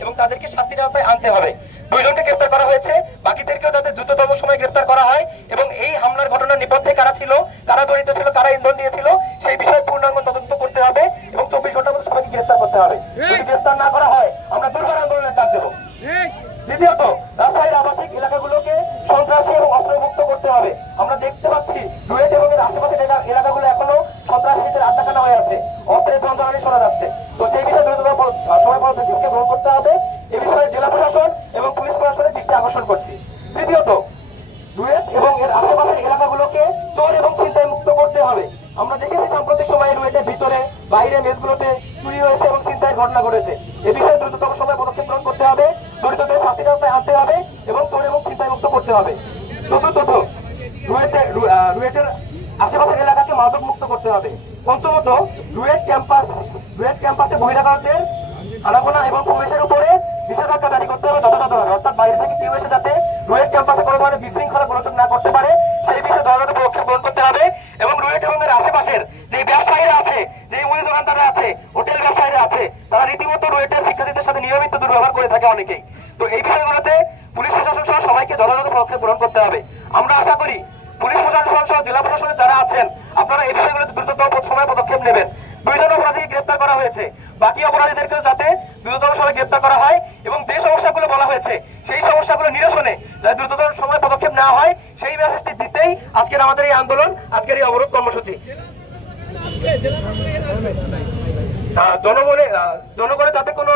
এবং তাদেরকে শাস্তির আওতায় আনতে হবে। দুইজনকে গ্রেফতার করা হয়েছে, বাকিদেরকেও যাতে দ্রুততম সময় গ্রেফতার করা হয় এবং এই হামলার ঘটনার নেপথ্যে কারা ছিল, কারা জড়িত ছিল, কারা ইন্ধন দিয়েছিল সেই বিষয়ে পূর্ণাঙ্গ তদন্ত করতে হবে এবং 24 ঘন্টার মধ্যে সবাইকে গ্রেফতার করতে হবে। যদি গ্রেফতার না করা হয় আমরা দুর্বার আন্দোলনের ডাক দেব। দ্বিতীয়ত, রাজশাহীর আবাসিক এলাকাগুলোকে সন্ত্রাসী এবং অস্ত্রমুক্ত করতে হবে। আমরা দেখতে পাচ্ছি রুয়েট এবং এর আশেপাশের এলাকাগুলো এখনো সন্ত্রাসীদের আড্ডাখানা হয়ে আছে, অস্ত্রের যন্ত্রণা শোনা যাচ্ছে। তো সেই বিষয়ে দ্রুততম সময় পদক্ষেপকে গ্রহণ করতে হবে। এ বিষয়ে জেলা প্রশাসন এবং পুলিশ প্রশাসনের দৃষ্টি আকর্ষণ করছি। তৃতীয়ত, রুয়েট এবং এর আশেপাশের এলাকাগুলোকে চোর এবং ছিনতাই মুক্ত করতে হবে। আমরা দেখেছি সাম্প্রতিক সময়ে রুয়েটের ভিতরে বাইরে মেসগুলোতে চুরি হয়েছে এবং ছিনতাইয়ের ঘটনা ঘটেছে। এ বিষয়ে দ্রুততম সময় পদক্ষেপ গ্রহণ করতে হবে, জড়িতদের শাস্তির আওতায় আনতে হবে এবং চোর এবং ছিনতাই মুক্ত করতে হবে। চতুর্থত, রুয়েটের আশেপাশের এলাকাকে মাদক মুক্ত করতে হবে। পঞ্চমত, রুয়েট ক্যাম্পাসে বহিরাগতদের আনাগোনা এবং প্রবেশের উপরে নিষেধাজ্ঞা জারি করতে হবে যথাযথভাবে, অর্থাৎ বাইরে থেকে কেউ এসে যাতে রুয়েট ক্যাম্পাসে কোনো ধরনের বিশৃঙ্খলা গোলযোগ না করতে পারে সেই বিষয়ে যথাযথ পদক্ষেপ গ্রহণ করতে হবে। এবং রুয়েট এবং এর আশেপাশের যে ব্যবসায়ীরা আছে, যে মুদি দোকানদাররা আছে, হোটেল ব্যবসায়ীরা আছে, তারা রীতিমতো রুয়েটের শিক্ষার্থীদের সাথে নিয়মিত দুর্ব্যবহার করে থাকে অনেকেই। তো এই বিষয়গুলোতে পুলিশ প্রশাসন সহ সবাইকে যথাযথ পদক্ষেপ গ্রহণ করতে হবে। আমরা আশা করি পুলিশ প্রশাসন সহ জেলা প্রশাসনের যারা আছেন আপনারা এই বিষয়গুলোতে দ্রুততম সময় পদক্ষেপ নেবেন। 2 জন অপরাধীকে গ্রেফতার করা হয়েছে, বাকি অপরাধীদেরকেও যাতে দ্রুততম সময় গ্রেফতার করা হয় এবং যে সমস্যাগুলো বলা হয়েছে সেই সমস্যাগুলো নিরসনে যাতে দ্রুততম সময় পদক্ষেপ নেওয়া হয় সেই মেসেজটি দিতেই আজকের আমাদের এই আন্দোলন, আজকের এই অবরোধ কর্মসূচি। জনগণের যাতে কোনো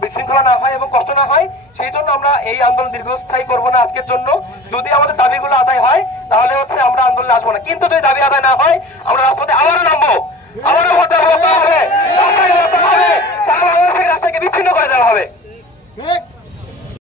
বিশৃঙ্খলা না হয় এবং কষ্ট না হয় সেই জন্য আমরা এই আন্দোলন দীর্ঘস্থায়ী করবো না আজকের জন্য। যদি আমাদের দাবিগুলো আদায় হয় তাহলে আমরা আন্দোলনে আসবো না, কিন্তু যদি দাবি আদায় না হয় আমরা রাজপথে আবারও নামবো, আবারও হতে হবে, রাস্তায় হতে হবে, সারা বাংলাদেশ থেকে রাস্তাকে বিচ্ছিন্ন করে দেওয়া হবে।